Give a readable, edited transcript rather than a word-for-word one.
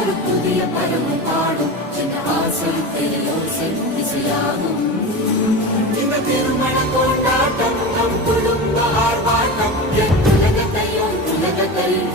ஒரு புதிய பருவம் பாடும் சின்ன ஆசை பெரியோசை இசையாகும். இந்த திருமண கொண்டாட்டம் நம் குடும்ப ஆர்ப்பாட்டம் என் உலகத்தையும் உலகத்தையும்